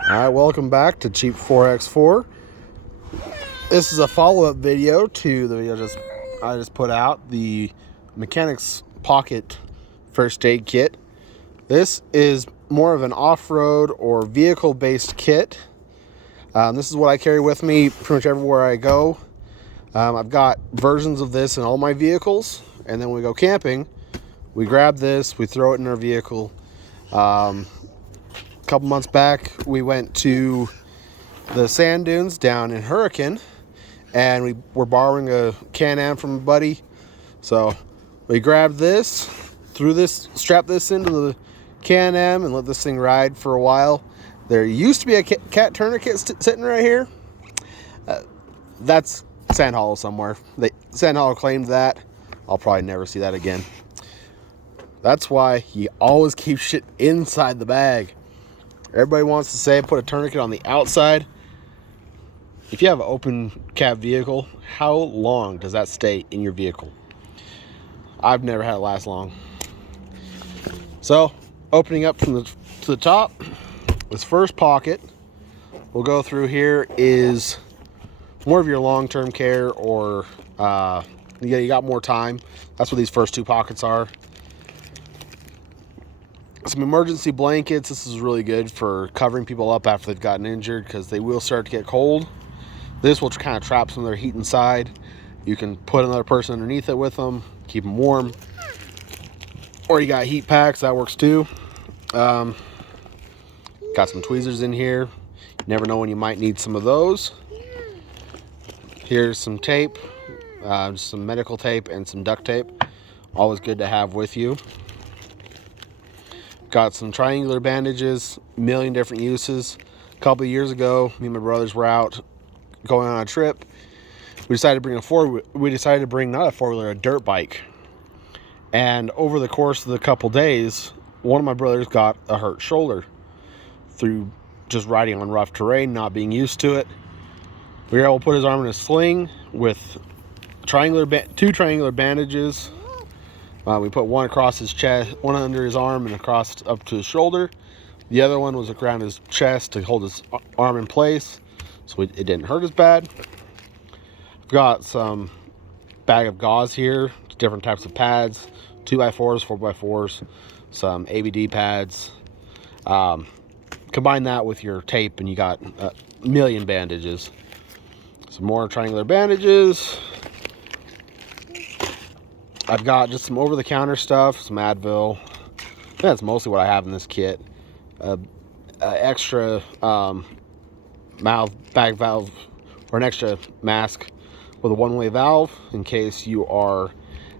Alright, welcome back to Cheap 4x4. This is a follow-up video to the video I just put out, the Mechanics Pocket First Aid Kit. This is more of an off-road or vehicle-based kit. This is what I carry with me pretty much everywhere I go. I've got versions of this in all my vehicles, and then when we go camping, we grab this, we throw it in our vehicle. A couple months back, we went to the sand dunes down in Hurricane, and we were borrowing a Can-Am from a buddy. So we grabbed this, strapped this into the Can-Am, and let this thing ride for a while. There used to be a cat tourniquet sitting right here. That's Sand Hollow somewhere. Sand Hollow claimed that. I'll probably never see that again. That's why you always keep shit inside the bag. Everybody wants to say put a tourniquet on the outside. If you have an open cab vehicle, how long does that stay in your vehicle? I've never had it last long. So, opening up from the top, this first pocket we'll go through here is more of your long-term care, or you got more time. That's what these first two pockets are. Some emergency blankets. This is really good for covering people up after they've gotten injured, because they will start to get cold. This will kind of trap some of their heat inside. You can put another person underneath it with them, keep them warm. Or you got heat packs, that works too. Got some tweezers in here. You never know when you might need some of those. Here's some tape, just some medical tape and some duct tape. Always good to have with you. Got some triangular bandages, a million different uses. A couple of years ago, me and my brothers were out going on a trip. We decided to bring not a four-wheeler, a dirt bike. And over the course of the couple days, one of my brothers got a hurt shoulder through just riding on rough terrain, not being used to it. We were able to put his arm in a sling with two triangular bandages. We put one across his chest, one under his arm and across up to his shoulder. The other one was around his chest to hold his arm in place, so it didn't hurt as bad. I've got some bag of gauze here, different types of pads, 2x4s, 4x4s, some ABD pads. Combine that with your tape and you got a million bandages. Some more triangular bandages. I've got just some over-the-counter stuff, some Advil. That's mostly what I have in this kit. Extra bag valve, or an extra mask with a one-way valve in case you are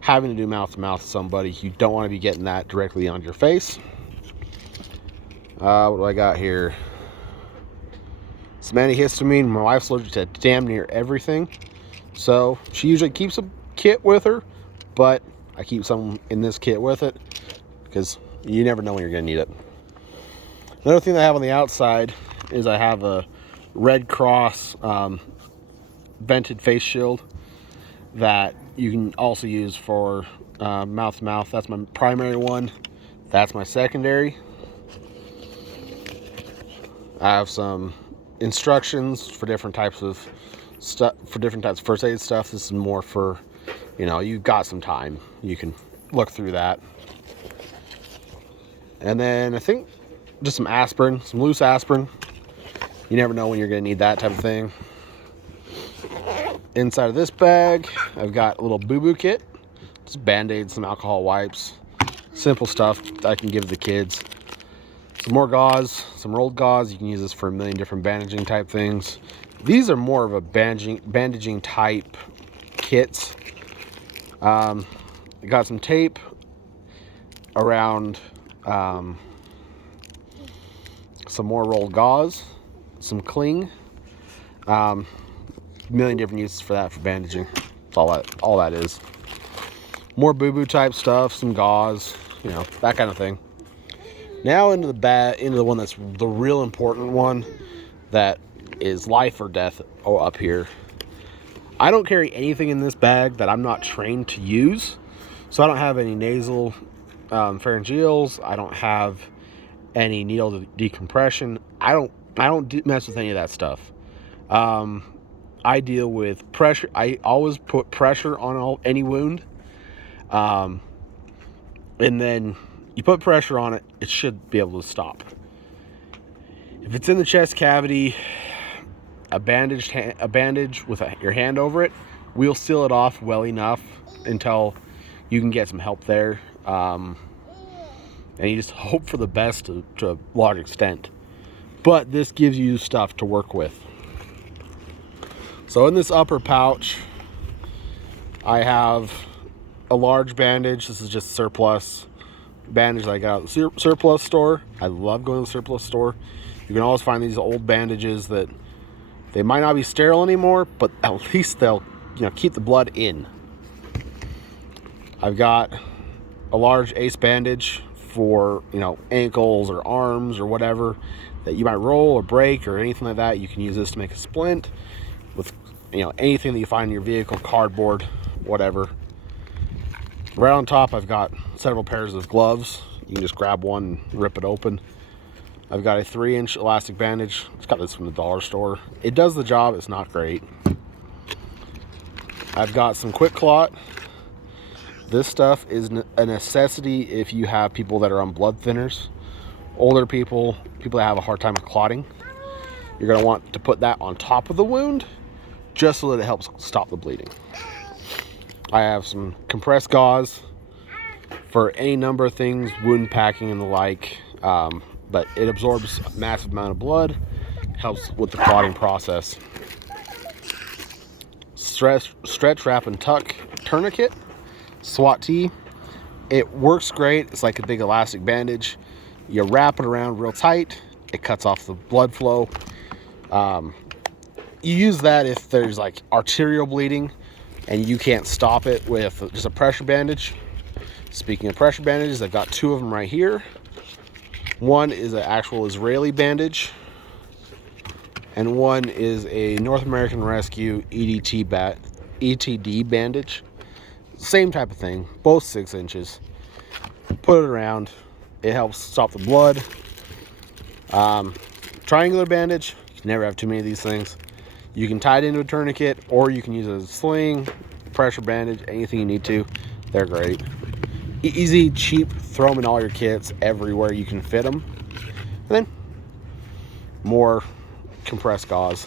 having to do mouth-to-mouth with somebody. You don't want to be getting that directly on your face. What do I got here? Some antihistamine. My wife's allergic to damn near everything, so she usually keeps a kit with her. But I keep some in this kit with it, because you never know when you're going to need it. Another thing that I have on the outside is I have a Red Cross vented face shield that you can also use for mouth-to-mouth. That's my primary one. That's my secondary. I have some instructions for different types of stuff, for different types of first aid stuff. This is more for, you've got some time, you can look through that. And then I think just some aspirin, some loose aspirin. You never know when you're going to need that type of thing. Inside of this bag, I've got a little boo-boo kit. Just Band-Aids, some alcohol wipes. Simple stuff I can give the kids. Some more gauze, some rolled gauze. You can use this for a million different bandaging type things. These are more of a bandaging type kits. I got some tape around some more rolled gauze, some cling, million different uses for that, for bandaging. That's all that is. More boo-boo type stuff, some gauze, that kind of thing. Now into the one that's the real important one, that is life or death up here. I don't carry anything in this bag that I'm not trained to use. So I don't have any nasal pharyngeals. I don't have any needle decompression. I don't I don't mess with any of that stuff. I deal with pressure. I always put pressure on any wound. And then you put pressure on it, it should be able to stop. If it's in the chest cavity, a bandage with your hand over it will seal it off well enough until you can get some help there. And you just hope for the best to a large extent. But this gives you stuff to work with. So in this upper pouch, I have a large bandage. This is just surplus bandage that I got at the surplus store. I love going to the surplus store. You can always find these old bandages that they might not be sterile anymore, but at least they'll, keep the blood in. I've got a large ace bandage for, ankles or arms or whatever that you might roll or break or anything like that. You can use this to make a splint with, anything that you find in your vehicle, cardboard, whatever. Right on top, I've got several pairs of gloves. You can just grab one and rip it open. I've got a 3-inch elastic bandage. It's got this from the dollar store. It does the job. It's not great. I've got some quick clot. This stuff is a necessity if you have people that are on blood thinners, older people that have a hard time with clotting. You're going to want to put that on top of the wound just so that it helps stop the bleeding. I have some compressed gauze for any number of things, wound packing and the like, but it absorbs a massive amount of blood, helps with the clotting process. Stretch, wrap, and tuck tourniquet, SWAT T. It works great. It's like a big elastic bandage. You wrap it around real tight. It cuts off the blood flow. You use that if there's like arterial bleeding and you can't stop it with just a pressure bandage. Speaking of pressure bandages, I've got 2 of them right here. One is an actual Israeli bandage, and one is a North American Rescue ETD bandage. Same type of thing, both 6 inches. Put it around. It helps stop the blood. Triangular bandage. You can never have too many of these things. You can tie it into a tourniquet, or you can use it as a sling, pressure bandage, anything you need to. They're great. Easy, cheap, throw them in all your kits everywhere you can fit them. And then more compressed gauze.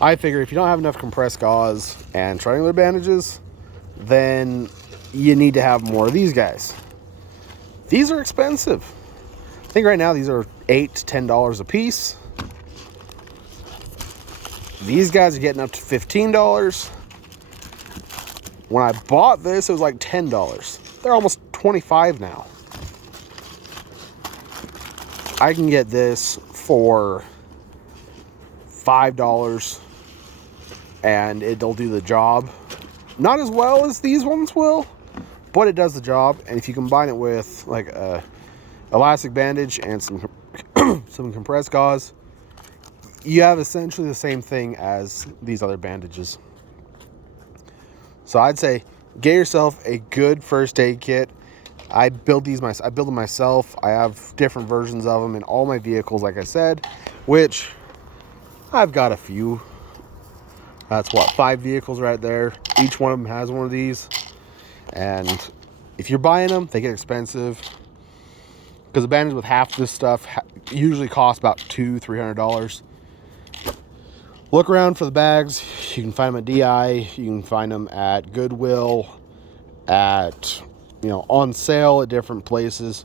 I figure if you don't have enough compressed gauze and triangular bandages, then you need to have more of these guys. These are expensive. I think right now these are $8 to $10 a piece. These guys are getting up to $15. When I bought this, it was like $10. They're almost $25 now. I can get this for $5 and it'll do the job. Not as well as these ones will, but it does the job. And if you combine it with like a elastic bandage and some compressed gauze, you have essentially the same thing as these other bandages. So I'd say get yourself a good first aid kit. I build them myself. I have different versions of them in all my vehicles, like I said, which I've got a few. That's 5 vehicles right there. Each one of them has one of these. And if you're buying them, they get expensive. Because a bandage with half this stuff usually costs about $200-$300. Look around for the bags. You can find them at DI. You can find them at Goodwill, at, on sale at different places.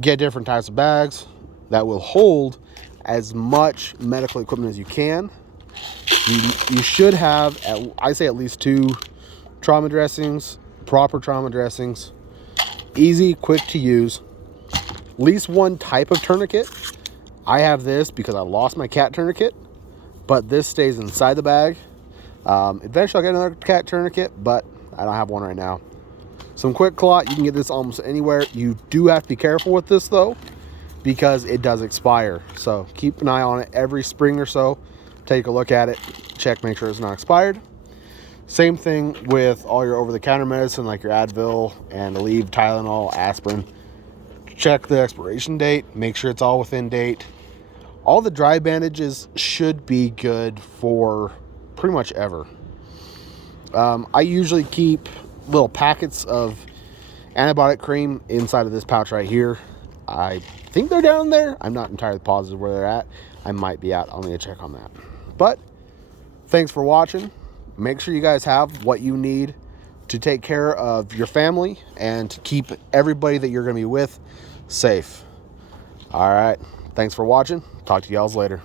Get different types of bags that will hold as much medical equipment as you can. You should have, I say, at least 2 trauma dressings, proper trauma dressings. Easy, quick to use. At least 1 type of tourniquet. I have this because I lost my cat tourniquet, but this stays inside the bag. Eventually I'll get another cat tourniquet, but I don't have one right now. Some quick clot, you can get this almost anywhere. You do have to be careful with this though, because it does expire. So keep an eye on it every spring or so. Take a look at it, check, make sure it's not expired. Same thing with all your over-the-counter medicine like your Advil and Aleve, Tylenol, aspirin. Check the expiration date, make sure it's all within date. All the dry bandages should be good for pretty much ever. I usually keep little packets of antibiotic cream inside of this pouch right here. I think they're down there. I'm not entirely positive where they're at. I might be out. I'll need to check on that. But thanks for watching. Make sure you guys have what you need to take care of your family and to keep everybody that you're going to be with safe. All right. Thanks for watching. Talk to y'all later.